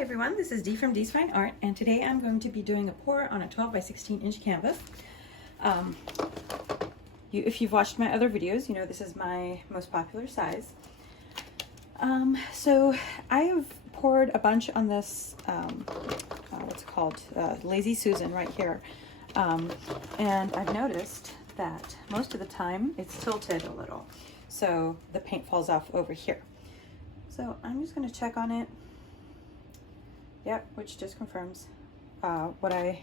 Hi everyone, this is Dee from Dee's Fine Art, and today I'm going to be doing a pour on a 12 by 16 inch canvas. If you've watched my other videos, you know this is my most popular size. So I've poured a bunch on this, what's it called, Lazy Susan right here. And I've noticed that most of the time it's tilted a little, so the paint falls off over here. So I'm just going to check on it. Yep, which just confirms what I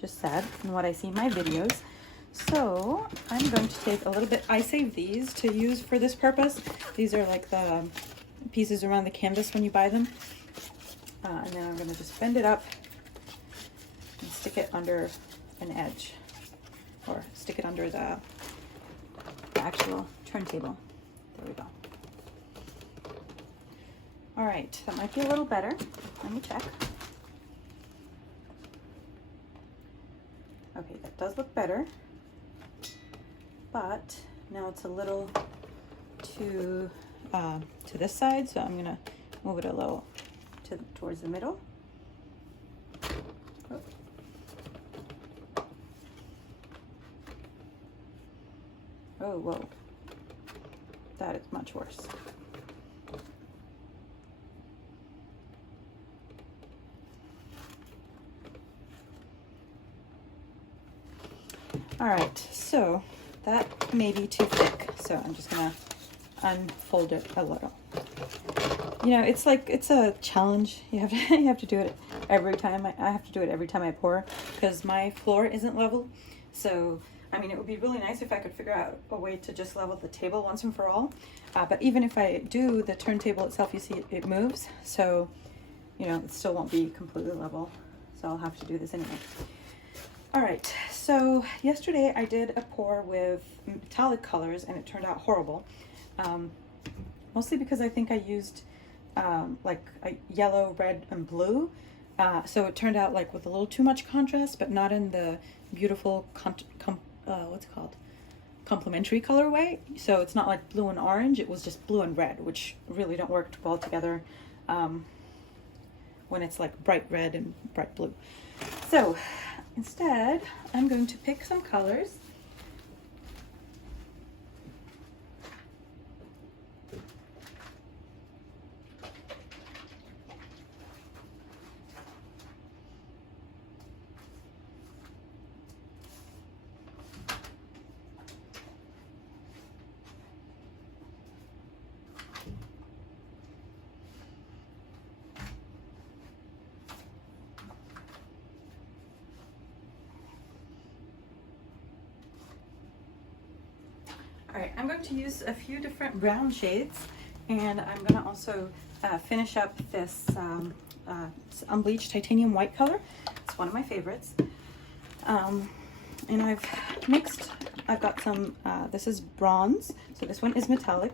just said and what I see in my videos. So I'm going to take a little bit, I save these to use for this purpose. These are like the pieces around the canvas when you buy them. And then I'm going to just bend it up and stick it under an edge, or stick it under the actual turntable. There we go. All right, that might be a little better. Let me check. Okay, that does look better, but now it's a little to this side, so I'm gonna move it a little towards the middle. Oh. Oh, whoa, that is much worse. All right, so that may be too thick, so I'm just gonna unfold it a little. You know, it's like, it's a challenge. You have to do it every time. I have to do it every time I pour, because my floor isn't level. So, I mean, it would be really nice if I could figure out a way to just level the table once and for all. But even if I do, the turntable itself, you see it moves. So, you know, it still won't be completely level. So I'll have to do this anyway. All right, so yesterday I did a pour with metallic colors and it turned out horrible. Mostly because I think I used like a yellow, red, and blue. So it turned out like with a little too much contrast, but not in the beautiful, what's it called? Complementary colorway. So it's not like blue and orange, it was just blue and red, which really don't work well together when it's like bright red and bright blue. So instead, I'm going to pick some colors. All right, I'm going to use a few different brown shades, and I'm going to also finish up this unbleached titanium white color. It's one of my favorites. And I've got some, this is bronze, so this one is metallic.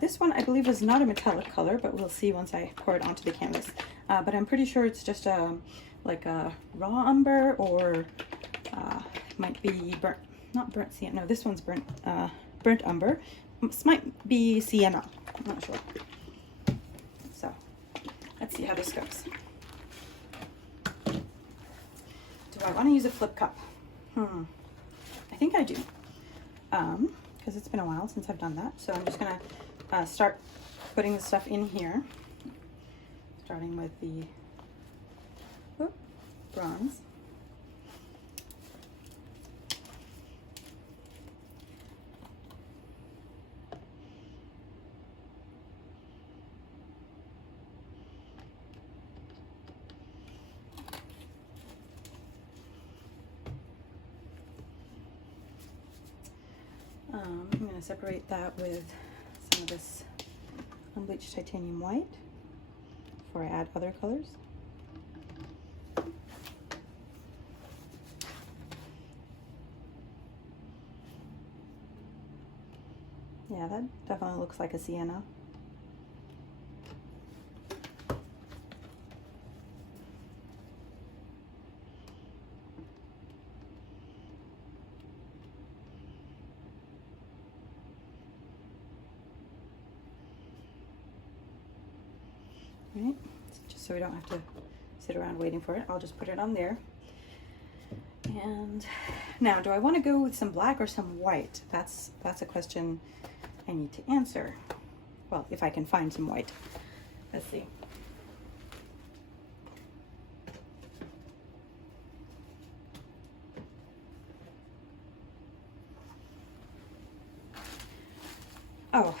This one I believe is not a metallic color, but we'll see once I pour it onto the canvas. But I'm pretty sure it's just like a raw umber, or might be burnt, not burnt sienna. No, this one's burnt umber. This might be sienna. I'm not sure. So let's see how this goes. Do I want to use a flip cup? I think I do, because it's been a while since I've done that. So I'm just gonna start putting the stuff in here, starting with the bronze. I'm going to separate that with some of this unbleached titanium white before I add other colors. Yeah, that definitely looks like a sienna. Right, so just so we don't have to sit around waiting for it. I'll just put it on there. And now, do I want to go with some black or some white? That's a question I need to answer. Well, if I can find some white. Let's see. Oh,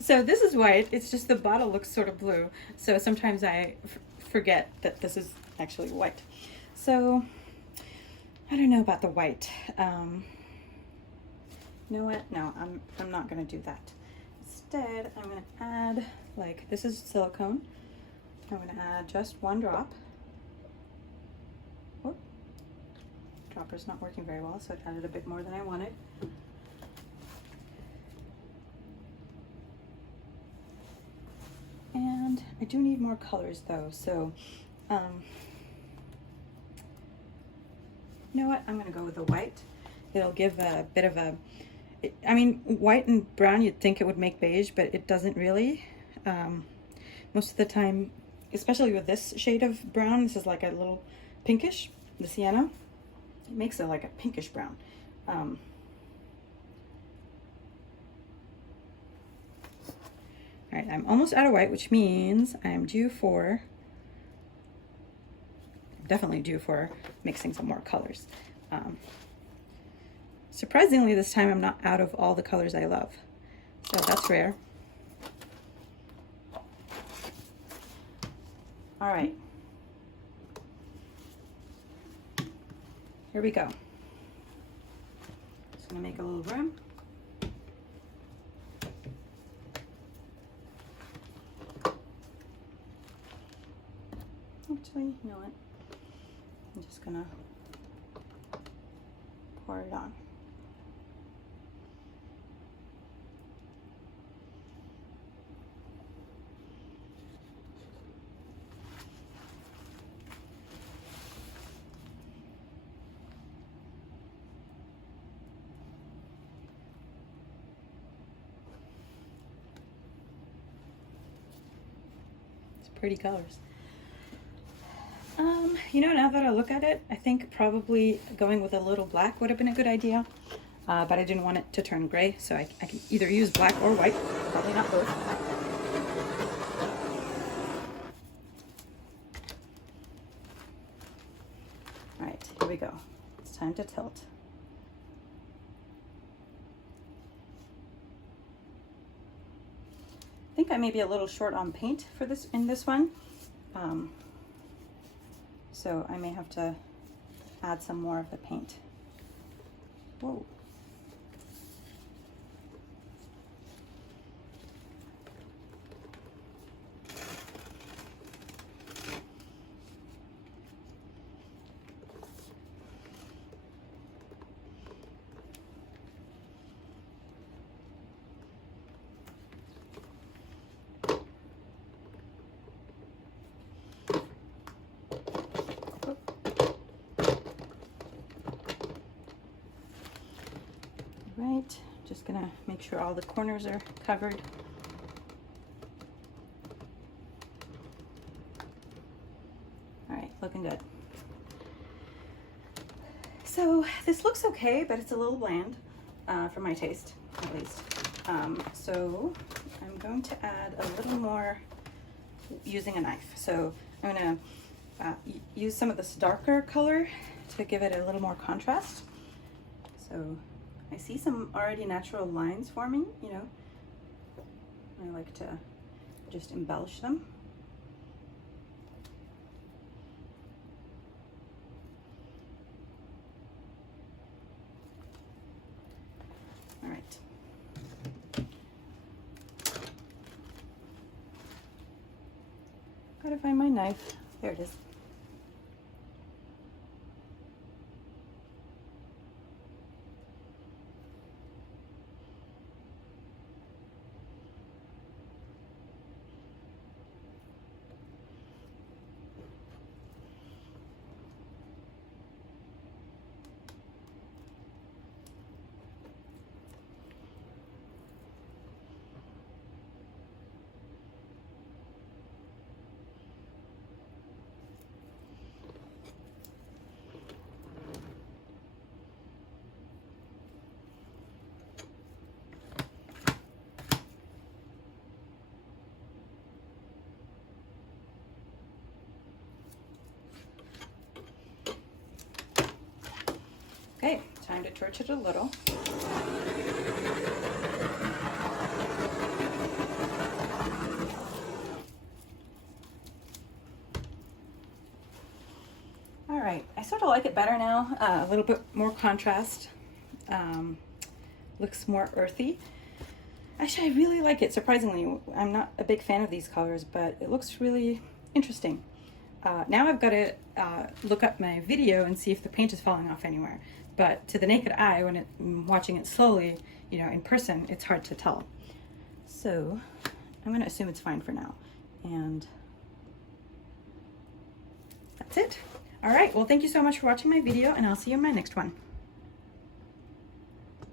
so this is white. It's just the bottle looks sort of blue. So sometimes I forget that this is actually white. So I don't know about the white. You know what? No, I'm not gonna do that. Instead, I'm gonna add, like, this is silicone. I'm gonna add just 1 drop. Whoop. Dropper's not working very well, so it added a bit more than I wanted. And I do need more colors though, so you know what? I'm gonna go with the white. It'll give a bit of a, I mean, white and brown, you'd think it would make beige, but it doesn't really. Most of the time, especially with this shade of brown, this is like a little pinkish, the sienna. It makes it like a pinkish brown. All right, I'm almost out of white, which means I'm definitely due for mixing some more colors. Surprisingly, this time I'm not out of all the colors I love, so that's rare. All right, here we go. Just gonna make a little room. Actually, you know what? I'm just gonna pour it on. It's pretty colors. You know, now that I look at it, I think probably going with a little black would have been a good idea, but I didn't want it to turn gray, so I can either use black or white, probably not both. All right, here we go. It's time to tilt. I think I may be a little short on paint for this in this one. So I may have to add some more of the paint. Whoa. Right, just gonna make sure all the corners are covered. All right, looking good. So this looks okay, but it's a little bland for my taste, at least. So I'm going to add a little more using a knife. So I'm gonna use some of this darker color to give it a little more contrast. So I see some already natural lines forming, you know. I like to just embellish them. All right. Gotta find my knife. There it is. time to torch it a little. All right, I sort of like it better now, a little bit more contrast, looks more earthy. Actually, I really like it, surprisingly. I'm not a big fan of these colors, but it looks really interesting. Now I've got to look up my video and see if the paint is falling off anywhere. But to the naked eye, when I'm watching it slowly, you know, in person, it's hard to tell. So I'm going to assume it's fine for now. And that's it. All right, well, thank you so much for watching my video, and I'll see you in my next one.